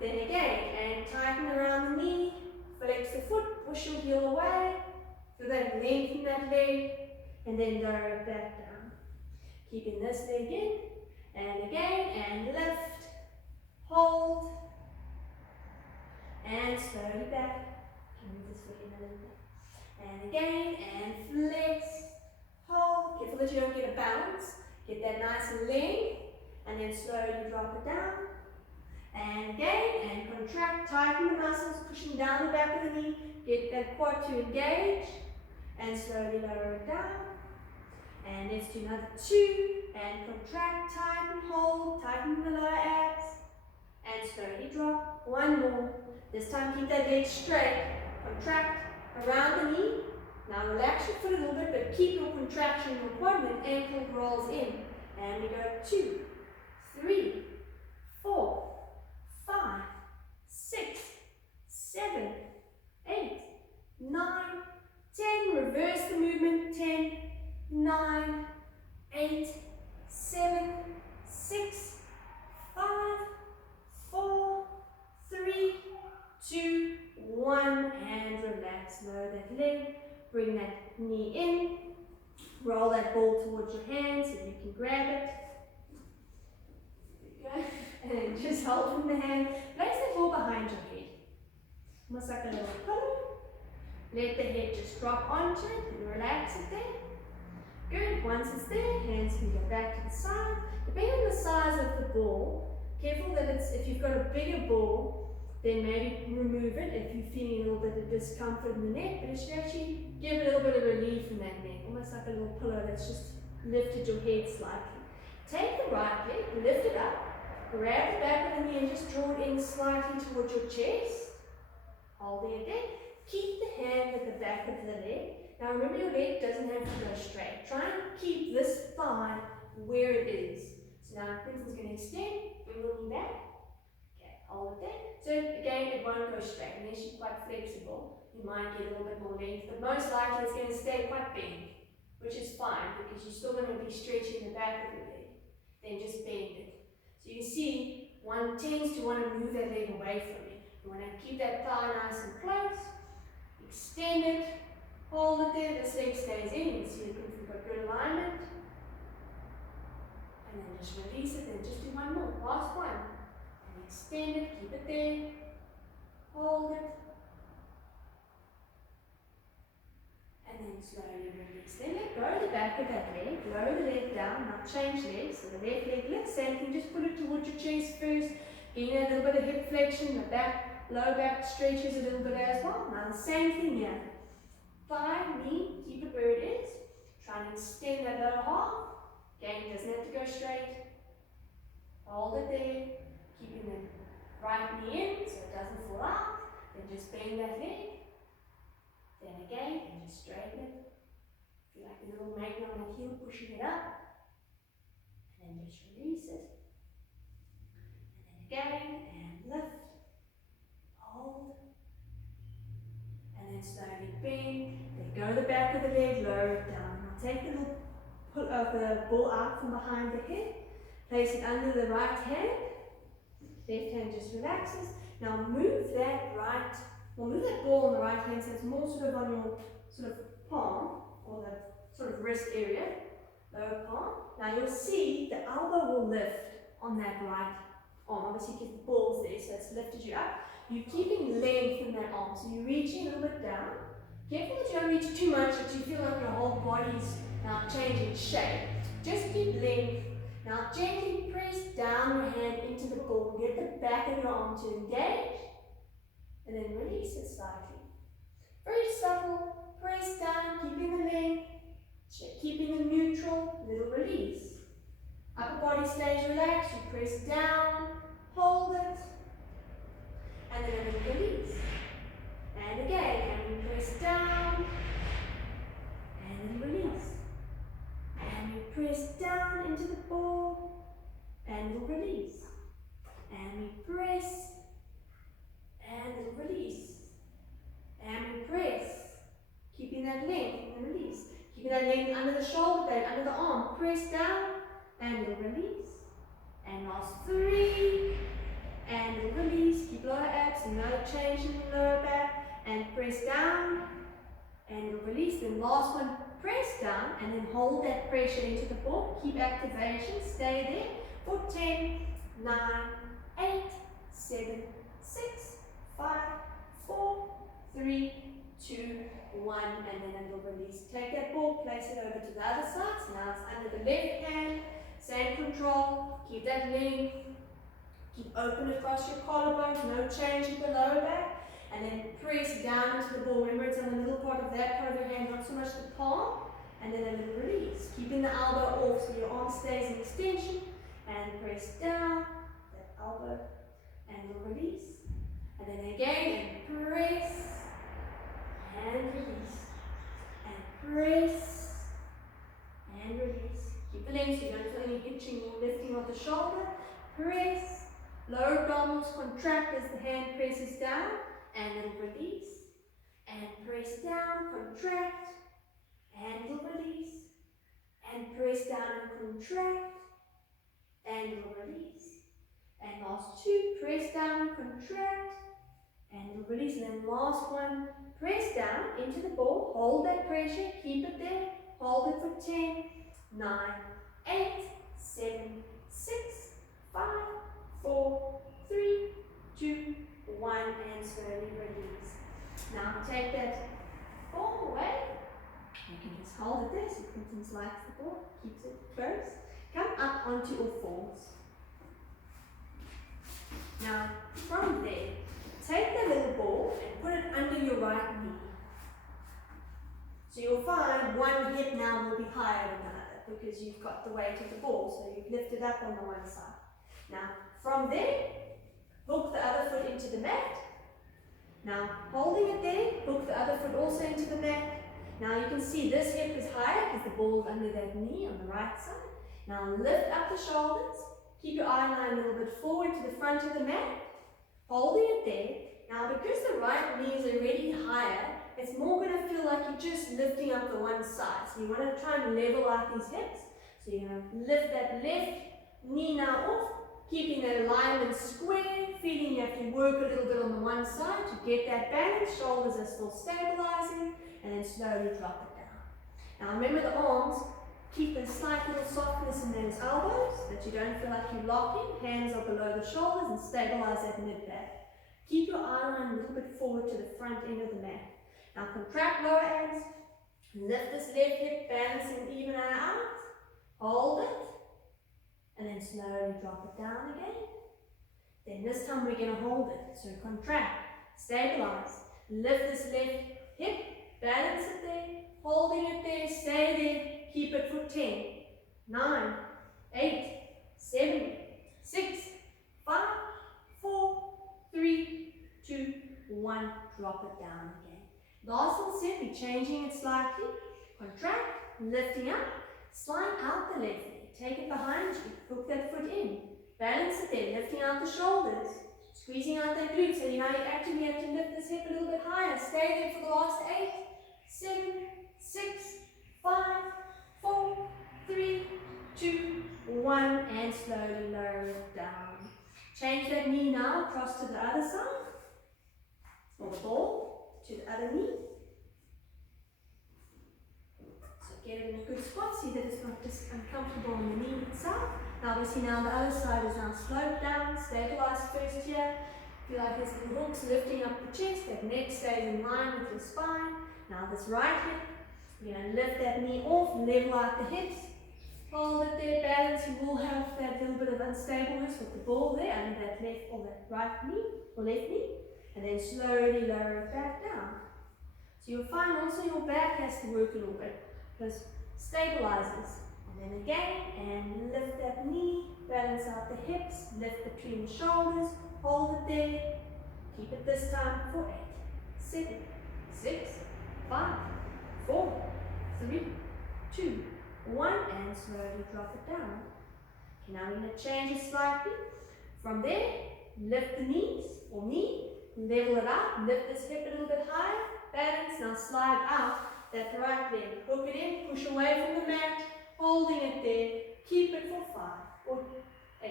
Then again, and tighten around the knee, flex the foot, push your heel away. So then lengthen that leg and then lower it back down. Keeping this leg in, and again, and lift, hold, and slowly back. Move this foot in a little bit. And again, and flex, hold. Careful that you don't get a bounce. Get that nice length, and then slowly drop it down. And again, and contract, tighten the muscles, pushing down the back of the knee. Get that quad to engage, and slowly lower it down. And let's do another 2, and contract, tighten, hold, tighten the lower abs, and slowly drop. 1 more. This time keep that leg straight, contract around the knee. Now relax your foot a little bit, but keep your contraction in your quad and ankle rolls in. And we go 2, 3, 4, 5, 6, 7, 8, 9, 10. Reverse the movement. 10, 9, 8, 7, slow that leg, bring that knee in, roll that ball towards your hand so you can grab it. There you go. And then just hold from the hand, place the ball behind your head. Almost like a little pillow. Let the head just drop onto it and relax it there. Good, once it's there, hands can go back to the side. Depending on the size of the ball, careful that if you've got a bigger ball, then maybe remove it if you're feeling a little bit of discomfort in the neck, but it should actually give a little bit of relief in that neck, almost like a little pillow that's just lifted your head slightly. Take the right leg, lift it up, grab the back of the knee and just draw it in slightly towards your chest. Hold it there. Keep the hand at the back of the leg. Now remember, your leg doesn't have to go straight. Try and keep this thigh where it is. So now Quinton's going to extend, bring the knee back. Okay, hold it there. So again, it won't go straight. Unless you're quite flexible, you might get a little bit more length, but most likely it's going to stay quite bent, which is fine because you're still going to be stretching the back of your leg. Then just bend it. So you see, one tends to want to move that leg away from you. You want to keep that thigh nice and close. Extend it. Hold it there, this leg stays in. You can see we've got good alignment. And then just release it, and just do one more. Last one. And extend it, keep it there. Hold it. And then slowly release. Then let go of the back of that leg. Lower the leg down. Now change legs. So the left leg lifts. Same thing, just pull it towards your chest first. Getting a little bit of hip flexion. The back, low back stretches a little bit as well. Now the same thing here. Thigh, knee, keep it where it is. Try and extend that lower half. Again, it doesn't have to go straight. Hold it there. Keeping the right knee in so it doesn't fall out. Then just bend that leg. Then again, and just straighten it. Feel like a little magnet on the heel, pushing it up. And then just release it. And then again, and lift. Hold. And then slowly bend. Then go to the back of the leg, lower it down. Now take the little pull of the ball out from behind the head. Place it under the right hand. Left hand just relaxes. Now move that ball on the right hand so it's more sort of on your sort of palm, or the sort of wrist area, lower palm. Now you'll see the elbow will lift on that right arm. Obviously because the ball's there, so it's lifted you up. You're keeping length in that arm, so you're reaching a little bit down. Careful that you don't reach too much that you feel like your whole body's now changing shape. Just keep length. Now gently press down your hand into the ball. Get the back of your arm to engage. And then release it slightly. Very subtle. Press down, keeping the length. Keeping the neutral. Little release. Upper body stays relaxed. You press down. Hold it. And then a little release. And again. And you press down. And then release. And you press down into the ball. And you'll release. And you press. And then release. And we press. Keeping that length and release. Keeping that length under the shoulder blade, under the arm. Press down and we'll release. And last 3. And we'll release. Keep lower abs, no change in the lower back. And press down. And we'll release. Then last one, press down and then hold that pressure into the ball. Keep activation. Stay there for 10, 9, 8, 7, 6, 5, 4, 3, 2, 1, and then a little release. Take that ball, place it over to the other side. So now it's under the left hand. Same control. Keep that length. Keep open across your collarbones. No change in the lower back. And then press down into the ball. Remember, it's on the middle part of that part of your hand, not so much the palm. And then a little release. Keeping the elbow off so your arm stays in extension. And press down that elbow. And we'll release. And then again, and press. And release. And press. And release. Keep the length so you don't feel any hitching or lifting of the shoulder. Press. Lower abdominals contract as the hand presses down. And then release. And press down, contract. And you'll release. And press down and contract. And you'll release. And last 2, press down and contract. And you'll release. And then last one, Press down into the ball, hold that pressure, keep it there, hold it for 10, 9, 8, 7, 6, 5, 4, 3, 2, 1, and slowly release. Now take that ball away. You can just hold it there so Quinton likes the ball, keeps it close. Come up onto all fours. Now from there, take the little ball and put it under your right knee. So you'll find one hip now will be higher than the other because you've got the weight of the ball, so you've lifted up on the one side. Now from there, hook the other foot into the mat. Now holding it there, hook the other foot also into the mat. Now you can see this hip is higher because the ball is under that knee on the right side. Now lift up the shoulders, keep your eye line a little bit forward to the front of the mat, holding it there. Now because the right knee is already higher, it's more going to feel like you're just lifting up the one side. So you want to try and level out these hips. So you're going to lift that left knee now off, keeping that alignment square, feeling you have to work a little bit on the one side to get that balance. Shoulders are still stabilizing, and then slowly drop it down. Now remember the arms, keep a slight little softness in those elbows, that you don't feel like you're locking. Hands are below the shoulders and stabilize that mid-back. Keep your eye line a little bit forward to the front end of the mat. Now contract lower abs, lift this left hip, balancing even out, hold it, and then slowly drop it down again. Then this time we're going to hold it. So contract, stabilize, lift this left hip, balance it there, holding it there, stay there, keep it for 10, 9, 8, 7, 6, 5, 4, 3, 2, 1, drop it down again. Last little set, we're changing it slightly. Contract, lifting up, slide out the left leg, take it behind you, hook that foot in, balance it there, lifting out the shoulders, squeezing out that glute, so you know you actively have to lift this hip a little bit higher. Stay there for the last 8, 7, 6, 5, 4, 3, 2, 1, and slowly lower it down. Change that knee now across to the other side, or the ball to the other knee. So get it in a good spot, see that it's not just uncomfortable on the knee itself. Now we see now the other side is now sloped down, stabilize first here. Feel like there's little hooks lifting up the chest, that neck stays in line with your spine. Now this right hip, you're going to lift that knee off, level out the hips, hold it there, balance. You will have that little bit of unstableness with the ball there under that left or that right knee or left knee, and then slowly lower it back down. So you'll find also your back has to work a little bit because stabilizes. And then again, and lift that knee, balance out the hips, lift between the shoulders, hold it there, keep it this time for 8, 7, 6, 5, 4, 3, 2, 1, and slowly drop it down. Okay, now we're going to change it slightly. From there, lift the knees or knee, level it out, lift this hip a little bit higher, balance, now slide out that right leg, hook it in, push away from the mat, holding it there, keep it for 5, or 8,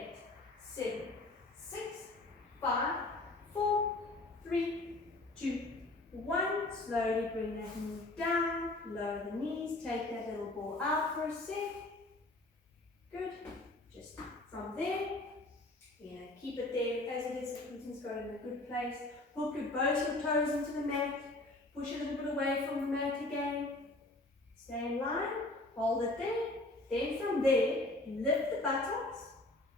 7, 6, 5, 4, 3, 2, 1. Slowly bring that knee down, lower the knees, take that little ball out for a sec. Good. Just from there, you're going to keep it there as it is. Everything's got in a good place. Hook both your toes into the mat. Push it a little bit away from the mat again. Stay in line. Hold it there. Then from there, lift the buttocks,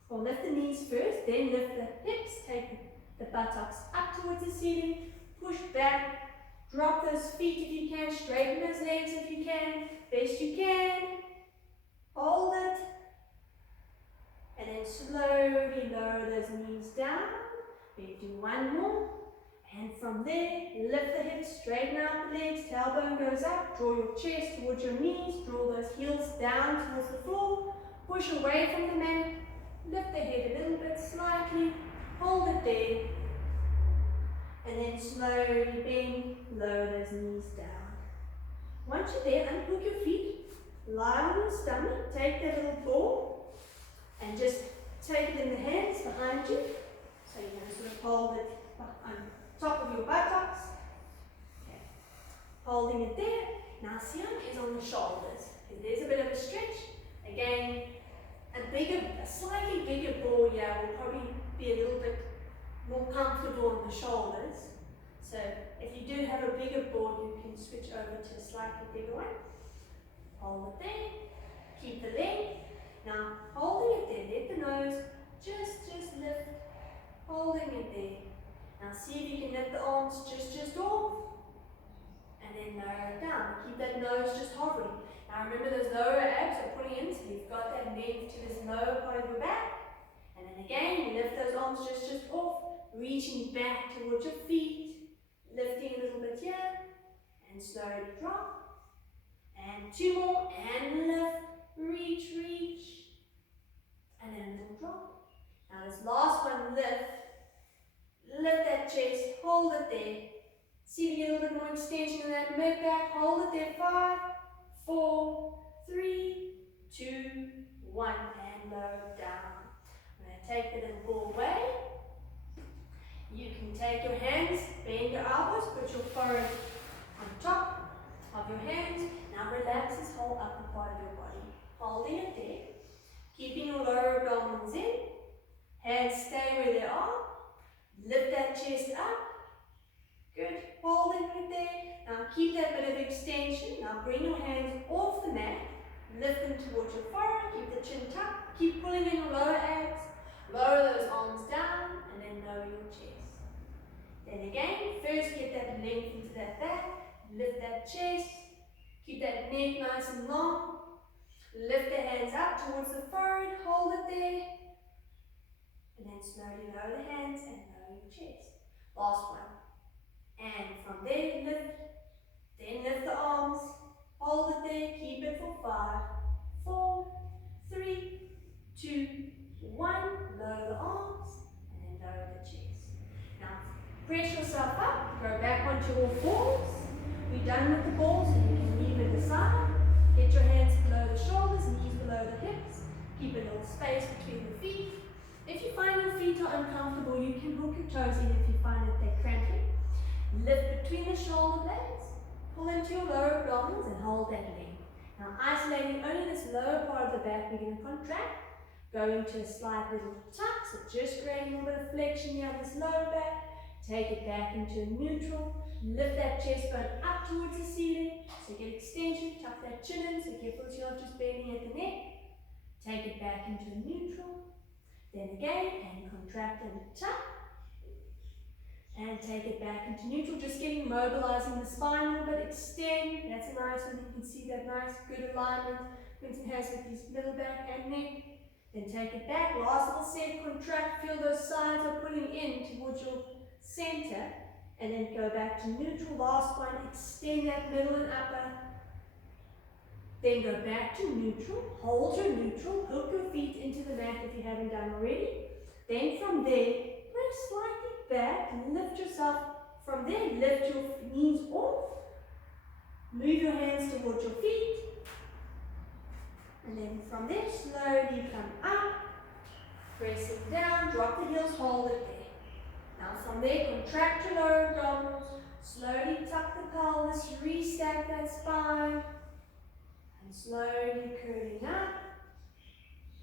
or lift the knees first, then lift the hips, take the buttocks up towards the ceiling, push back, drop those feet if you can, straighten those legs if you can, best you can, hold it, and then slowly lower those knees down. Then do one more, and from there, lift the hips, straighten out the legs, tailbone goes up, draw your chest towards your knees, draw those heels down towards the floor, push away from the mat, lift the head a little bit slightly, hold it there, and then slowly bend, lower those knees down. Once you're there, unhook your feet, lie on your stomach, take that little ball, and just take it in the hands behind you. So you're going to sort of hold it on top of your buttocks. Okay. Holding it there. Now same is on the shoulders. If there's a bit of a stretch, again, a slightly bigger ball here will probably be a little bit more comfortable on the shoulders. So if you do have a bigger ball, you can switch over to a slightly bigger one. Hold it there. Keep the length. Now holding it there, let the nose just lift. Holding it there. Now see if you can lift the arms just off. And then lower it down. Keep that nose just hovering. Now remember those lower abs are pulling in, so you've got that length to this lower part of your back. And then again, you lift those arms just off, reaching back towards your feet, lifting a little bit here, and slowly drop. And two more, and lift, reach, and then a little drop. Now this last one, lift that chest, hold it there. See if you get a little bit more extension in that mid back. Hold it there. 5, 4, 3, 2, 1, and lower down. I'm going to take the little ball away. You can take your hands, bend your elbows, put your forehead on top of your hands. Now relax this whole upper part of your body. Holding it there. Keeping your lower abdominals in. Hands stay where they are. Lift that chest up. Good. Hold it right there. Now keep that bit of extension. Now bring your hands off the mat. Lift them towards your forehead. Keep the chin tucked. Keep pulling in your lower abs. Lower those arms down and then lower your chest. Then again, first get that length into that back. Lift that chest. Keep that neck nice and long. Lift the hands up towards the forehead. Hold it there. And then slowly lower the hands and lower your chest. Last one. And from there, lift, then lift the arms, hold it there, keep it for 5, 4, 3, 2, 1, lower the arms, and then lower the chest. Now, press yourself up, go back onto all fours. We're done with the ball, so you can leave it aside. Get your hands below the shoulders, knees below the hips. Keep a little space between the feet. If you find your feet are uncomfortable, you can hook your toes in if you find that they're cramping. Lift between the shoulder blades, pull into your lower abdominals and hold that length. Now isolating only this lower part of the back, we're going to contract, go into a slight little tuck, so just creating a little bit of flexion here on this lower back, take it back into a neutral, lift that chest bone up towards the ceiling, so get extension, tuck that chin in, so careful that you're not just bending at the neck, take it back into a neutral, then again, and contract and tuck, and take it back into neutral, just getting mobilizing the spine a little bit, extend, that's a nice one, you can see that nice, good alignment, Quentin has with his middle back and neck, then take it back, last little set, contract, feel those sides are pulling in towards your center, and then go back to neutral, last one, extend that middle and upper, then go back to neutral, hold your neutral, hook your feet into the mat if you haven't done already, then from there, press slightly back, lift yourself, from there lift your knees off, move your hands towards your feet, and then from there slowly come up, press it down, drop the heels, hold it there. Now from there contract your lower abdominals, slowly tuck the pelvis, restack that spine, and slowly curling up,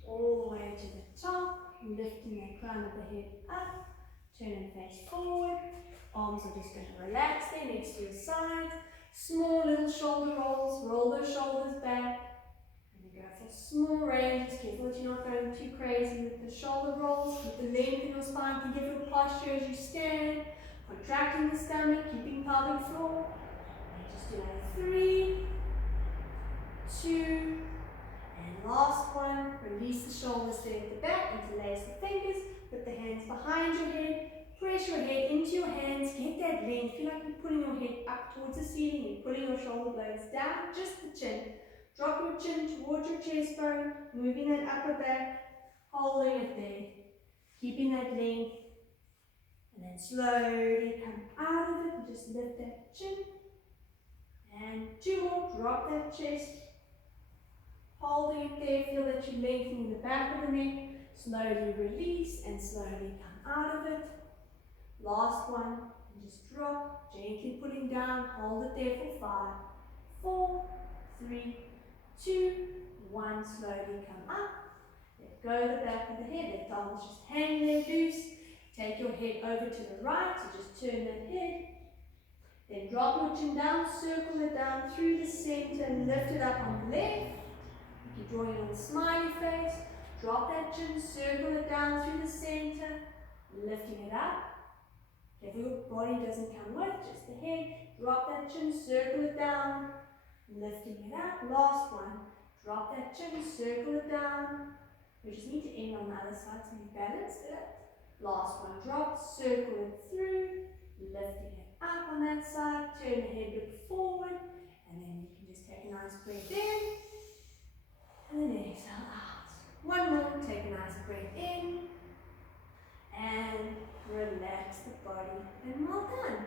all the way to the top, lifting that crown of the head up, turn and face forward, arms are just going to relax there next to your sides, small little shoulder rolls, roll those shoulders back, and then go for small ranges, careful that you're not going too crazy with the shoulder rolls, with the length in your spine, can give you a posture as you stand, contracting the stomach, keeping pelvic floor, and just do another 3, 2, and last one, release the shoulders there at the back, interlace the fingers, put the hands behind your head, press your head into your hands, get that length, feel like you're pulling your head up towards the ceiling and pulling your shoulder blades down, just the chin. Drop your chin towards your chest bone, moving that upper back, holding it there, keeping that length, and then slowly come out of it and just lift that chin. And 2 more, drop that chest, holding it there, feel that you're lengthening the back of the neck, slowly release and slowly come out of it. Last one, and just drop, gently pulling down, hold it there for 5, 4, 3, 2, 1, slowly come up, let go of the back of the head, let thumbs just hang there loose, take your head over to the right, so just turn that head, then drop your chin down, circle it down through the center and lift it up on the left. If you're drawing on the smiley face, drop that chin, circle it down through the center, lifting it up. If your body doesn't come with, just the head, drop that chin, circle it down, lifting it up. Last one, drop that chin, circle it down. We just need to end on the other side so we balance it. Last one, drop, circle it through, lifting it up on that side, turn the head, look forward, and then you can just take a nice breath in, and then exhale out. One more, take a nice breath in, and relax the body, and well done.